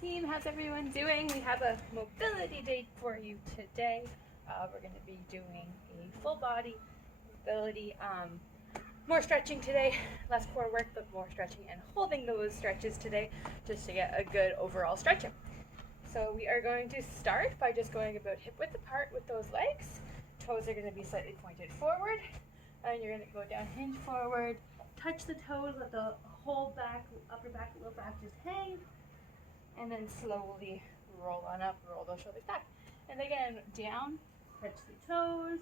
team, how's everyone doing? We have a mobility day for you today. We're going to be doing a full body mobility, more stretching today, less core work, but more stretching and holding those stretches today just to get a good overall stretching. So we are going to start by just going about hip width apart with those legs. Toes are going to be slightly pointed forward, and you're going to go down, hinge forward, touch the toes, let the whole back, upper back, lower back just hang, and then slowly roll on up, roll those shoulders back. And again, down, touch the toes,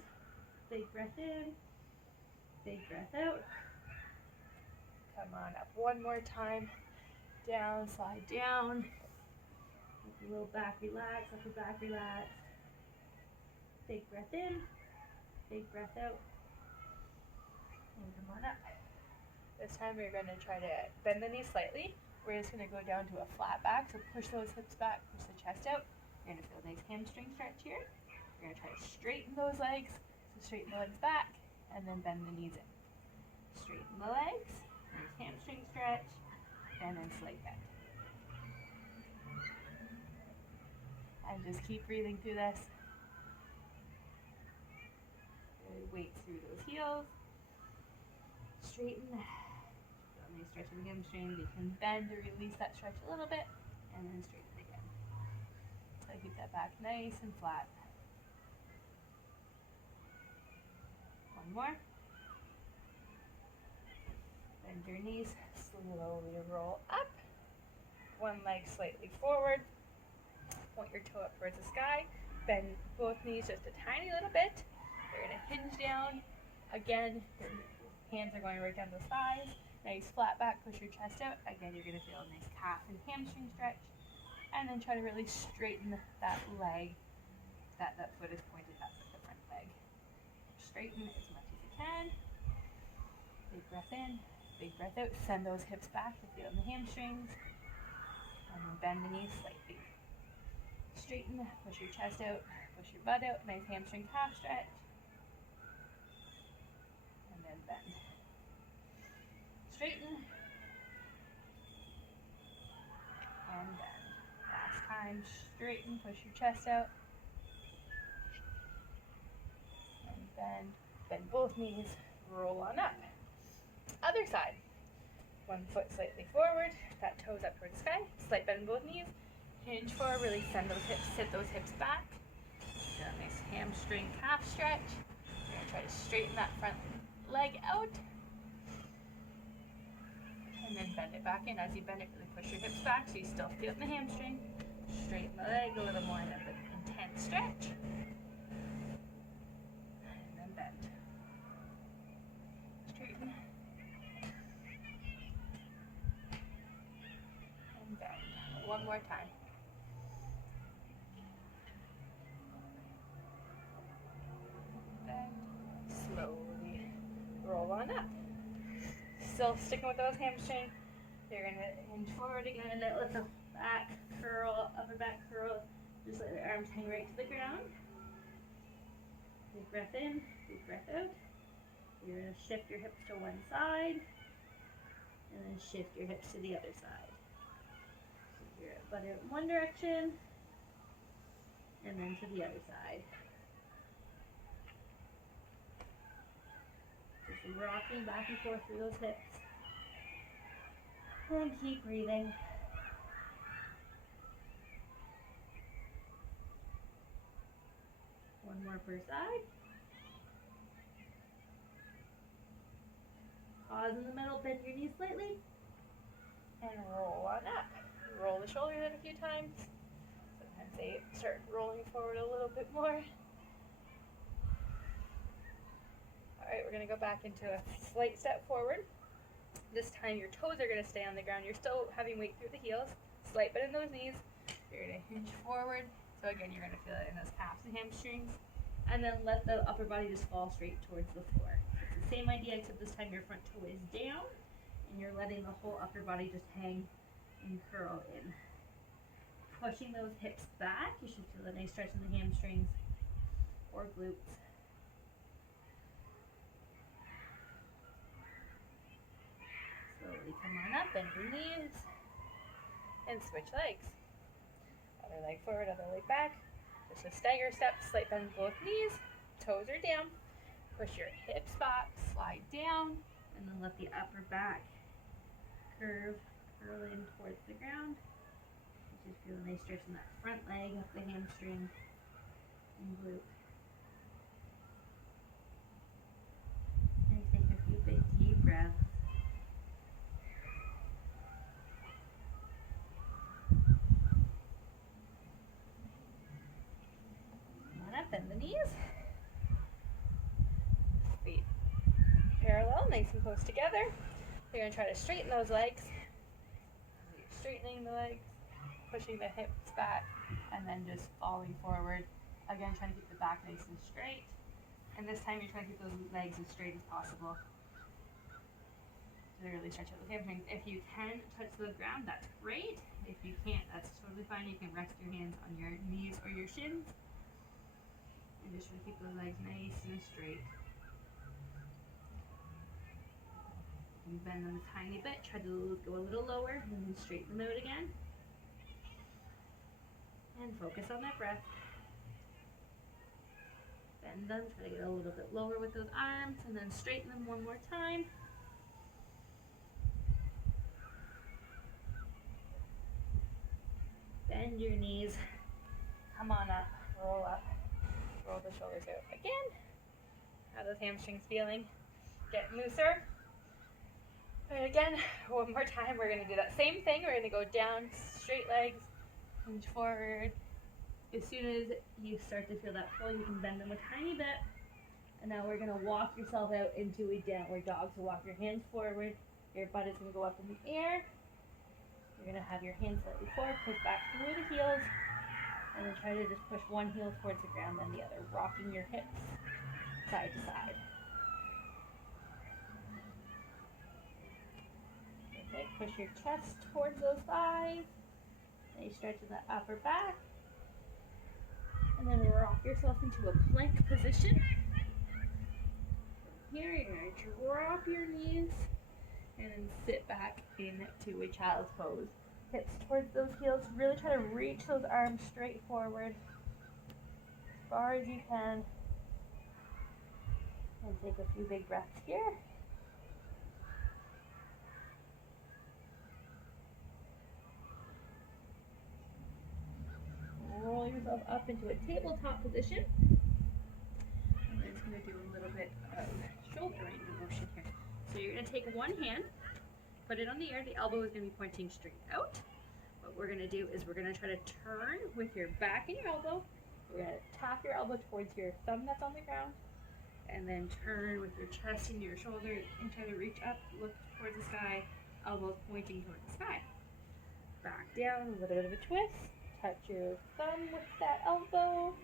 big breath in, big breath out. Come on up one more time, down, slide down, let the low back relax, upper back relax. Big breath in, big breath out, and come on up. This time we're going to try to bend the knees slightly. We're just going to go down to a flat back, so push those hips back, push the chest out. You're going to feel a nice hamstring stretch here. You're going to try to straighten those legs, so straighten the legs back, and then bend the knees in. Straighten the legs, nice hamstring stretch, and then slight bend. And just keep breathing through this. Weight through those heels. Straighten. Nice stretch in the hamstring. You can bend or release that stretch a little bit, and then straighten again. So keep that back nice and flat. One more. Bend your knees. Slowly roll up. One leg slightly forward. Point your toe up towards the sky. Bend both knees just a tiny little bit. You're going to hinge down. Again, your hands are going right down the thighs. Nice flat back, push your chest out. Again, you're going to feel a nice calf and hamstring stretch. And then try to really straighten that leg. That foot is pointed up with the front leg. Straighten as much as you can. Big breath in, big breath out. Send those hips back to feel the hamstrings. And then bend the knees slightly. Straighten, push your chest out, push your butt out. Nice hamstring calf stretch. And then bend. Straighten. And bend. Last time, straighten, push your chest out. And bend. Bend both knees, roll on up. Other side. One foot slightly forward, that toes up towards the sky. Slight bend in both knees. Hinge forward, really send those hips, sit those hips back. Get a nice hamstring calf stretch. You're going to try to straighten that front leg out. And then bend it back in. As you bend it, really push your hips back so you still feel the hamstring. Straighten the leg a little more in an intense stretch. And then bend. Straighten. And bend. One more time. Slowly roll on up. Still sticking with those hamstrings. You're going to hinge forward again. Let the back curl, upper back curl. Just let the arms hang right to the ground. Big breath in, big breath out. You're going to shift your hips to one side. And then shift your hips to the other side. So your butt out in one direction. And then to the other side. Just rocking back and forth through those hips. And keep breathing. One more per side. Pause in the middle, bend your knees slightly. And roll on up. Roll the shoulders in a few times. Sometimes they start rolling forward a little bit more. Alright, we're going to go back into a slight step forward. This time your toes are going to stay on the ground. You're still having weight through the heels. Slight bend in those knees. You're going to hinge forward. So again, you're going to feel it in those calves and hamstrings. And then let the upper body just fall straight towards the floor. It's the same idea, except this time your front toe is down. And you're letting the whole upper body just hang and curl in. Pushing those hips back. You should feel a nice stretch in the hamstrings or glutes. Slowly come on up, bend your knees, and switch legs. Other leg forward, other leg back. Just a stagger step, slight bend with both knees, toes are down. Push your hips back, slide down, and then let the upper back curve, curl in towards the ground. Just feel a nice stretch in that front leg, up the hamstring and glute. And take a few big deep breaths. Come on up, bend the knees. Feet parallel, nice and close together. You're going to try to straighten those legs. You're straightening the legs, pushing the hips back, and then just falling forward. Again, trying to keep the back nice and straight. And this time you're trying to keep those legs as straight as possible to really stretch out those hamstrings. If you can touch the ground, that's great. If you can't, that's totally fine. You can rest your hands on your knees or your shins. And just try to keep those legs nice and straight. You bend them a tiny bit, try to go a little lower, and then straighten them out again. And focus on that breath. Bend them, try to get a little bit lower with those arms, and then straighten them one more time. Bend your knees. Come on up, roll the shoulders out again. How are those hamstrings feeling? Get looser. And again, one more time, we're going to do that same thing. We're going to go down, straight legs, hinge forward. As soon as you start to feel that pull, you can bend them a tiny bit. And now we're going to walk yourself out into a downward dog. So walk your hands forward. Your butt is going to go up in the air. You're going to have your hands slightly forward, push back through the heels. And then try to just push one heel towards the ground, then the other, rocking your hips side to side. Okay, push your chest towards those thighs. Nice stretch in the upper back. And then rock yourself into a plank position. From here, you're going to drop your knees and then sit back into a child's pose. Hips towards those heels. Really try to reach those arms straight forward as far as you can. And take a few big breaths here. Roll yourself up into a tabletop position. And then it's going to do a little bit of shoulder range of motion here. So you're going to take one hand, put it on the air. The elbow is going to be pointing straight out. What we're going to do is we're going to try to turn with your back and your elbow. We're going to tap your elbow towards your thumb that's on the ground. And then turn with your chest and your shoulders and try to reach up, look towards the sky, elbows pointing towards the sky. Back down, a little bit of a twist. Touch your thumb with that elbow.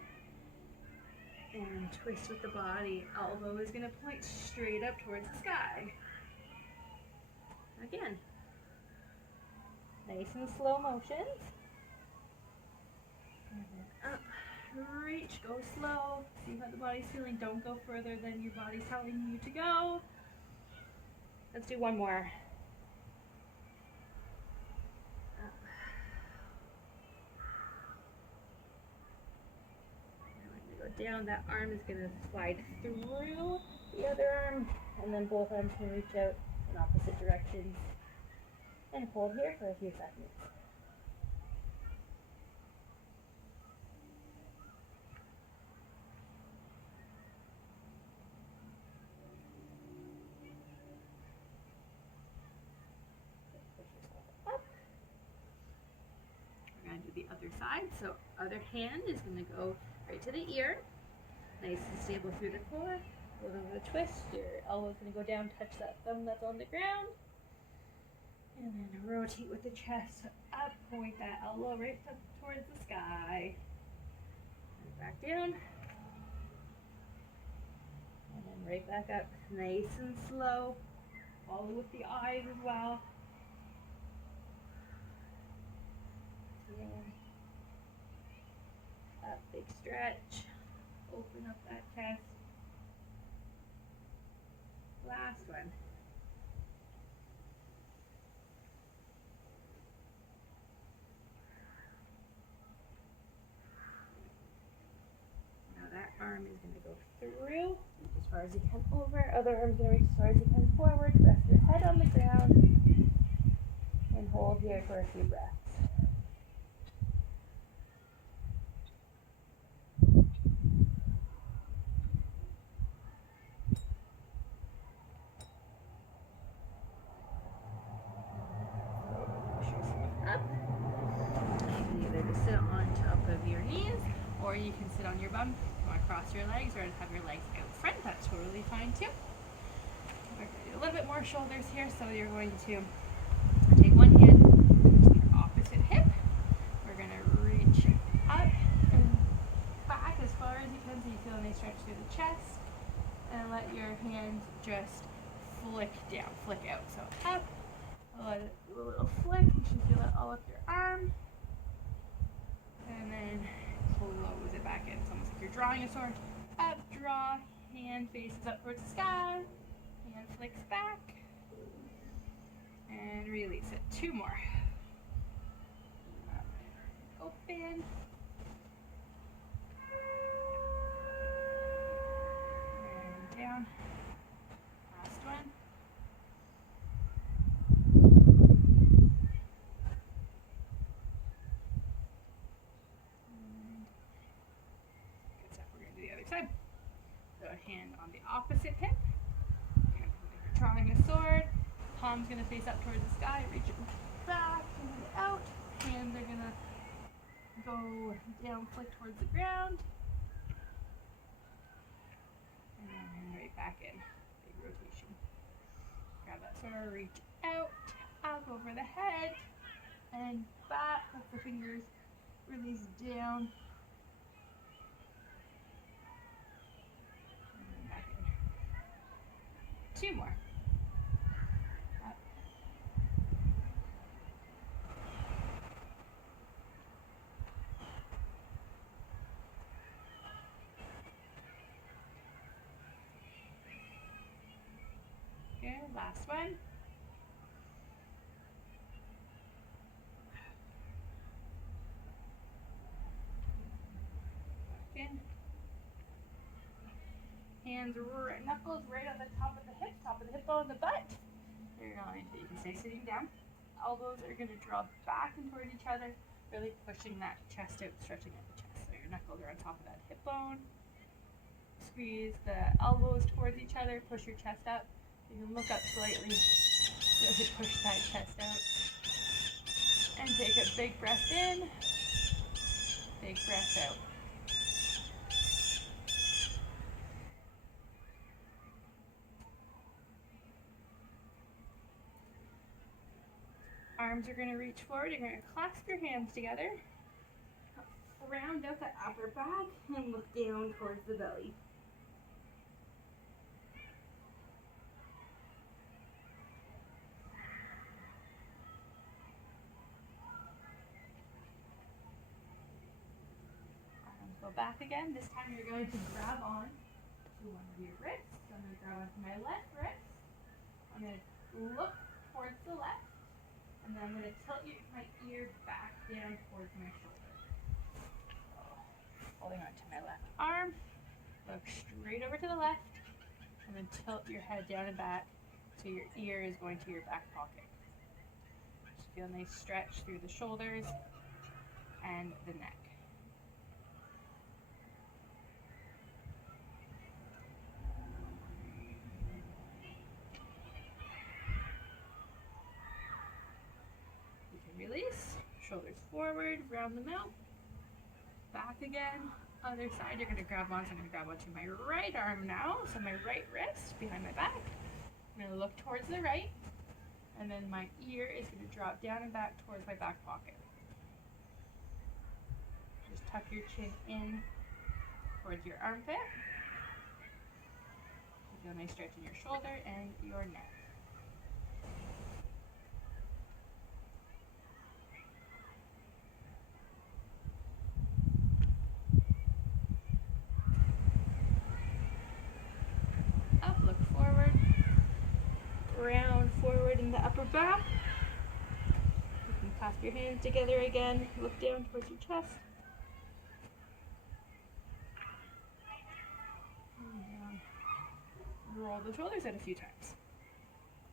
And twist with the body. Elbow is going to point straight up towards the sky. Again. Nice and slow motions. And then up. Reach, go slow, see how the body's feeling. Don't go further than your body's telling you to go. Let's do one more. Up. And when you go down, that arm is going to slide through the other arm, and then both arms can reach out in opposite directions. And hold here for a few seconds. The other side, so other hand is going to go right to the ear, nice and stable through the core. A little bit of a twist, your elbow is going to go down, touch that thumb that's on the ground, and then rotate with the chest up, point that elbow right up towards the sky, and back down, and then right back up, nice and slow. Follow with the eyes as well. Up, big stretch. Open up that chest. Last one. arm is going to go through, reach as far as you can over. Other arm's going to reach as far as you can forward. Rest your head on the ground and hold here for a few breaths. Up. You can either just sit on top of your knees, or you can sit on your bum. If you want to cross your legs or have your legs out front, that's totally fine too. We're going to do a little bit more shoulders here, so you're going to take one hand to your opposite hip. We're going to reach up and back as far as you can so you feel a nice stretch through the chest, and let your hands just flick down, flick out. So up, let it do a little flick. You should feel that all up your arm, and then close it back in. It's almost like you're drawing a sword. Up, draw, hand faces up towards the sky, hand flicks back, and release it. Two more. Up, open, and down. Last one. Side. So a hand on the opposite hip. Again, you're drawing a sword. Palm's going to face up towards the sky. Reach it back and out. Hands are going to go down, flick towards the ground. And right back in. Big rotation. Grab that sword, reach out, up over the head, and back. Let the fingers release down. Two more. Up. Okay, last one. Back in. Hands, knuckles right on the top of the hip, top of the hip bone, the butt. You're going to, you can stay sitting down. Elbows are going to draw back and toward each other, really pushing that chest out, stretching out the chest. So your knuckles are on top of that hip bone. Squeeze the elbows towards each other, push your chest up. You can look up slightly, really push that chest out. And take a big breath in, big breath out. Arms are going to reach forward. You're going to clasp your hands together. Round out that upper back and look down towards the belly. Arms go back again. This time you're going to grab on to one of your wrists. So I'm going to grab onto my left wrist. I'm going to look towards the left. And then I'm going to tilt my ear back down towards my shoulder. Holding on to my left arm. Look straight over to the left. And then tilt your head down and back so your ear is going to your back pocket. Just feel a nice stretch through the shoulders and the neck. Release, shoulders forward, round them out, back again, other side. You're going to grab on, so I'm going to grab onto my right arm now, so my right wrist behind my back. I'm going to look towards the right, and then my ear is going to drop down and back towards my back pocket. Just tuck your chin in towards your armpit. Feel a nice stretch in your shoulder and your neck. Round forward in the upper back. You can clasp your hands together again. Look down towards your chest. roll the shoulders in a few times.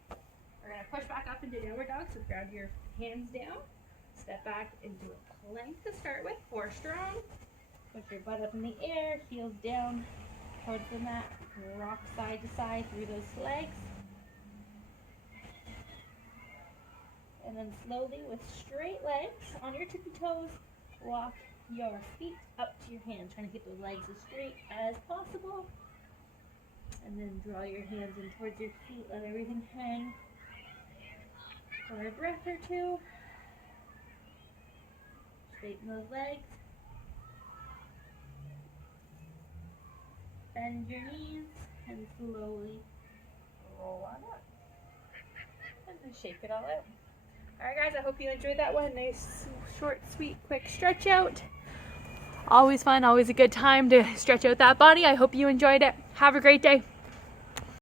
We're going to push back up into downward dog, so grab your hands down, step back into a plank to start with, 4 strong. Put your butt up in the air, heels down towards the mat, rock side to side through those legs. And then slowly with straight legs on your tippy toes, walk your feet up to your hands, trying to keep the legs as straight as possible. And then draw your hands in towards your feet, let everything hang for a breath or two. Straighten those legs. Bend your knees and slowly roll on up. And then shake it all out. Alright guys, I hope you enjoyed that one. Nice, short, sweet, quick stretch out. Always fun, always a good time to stretch out that body. I hope you enjoyed it. Have a great day.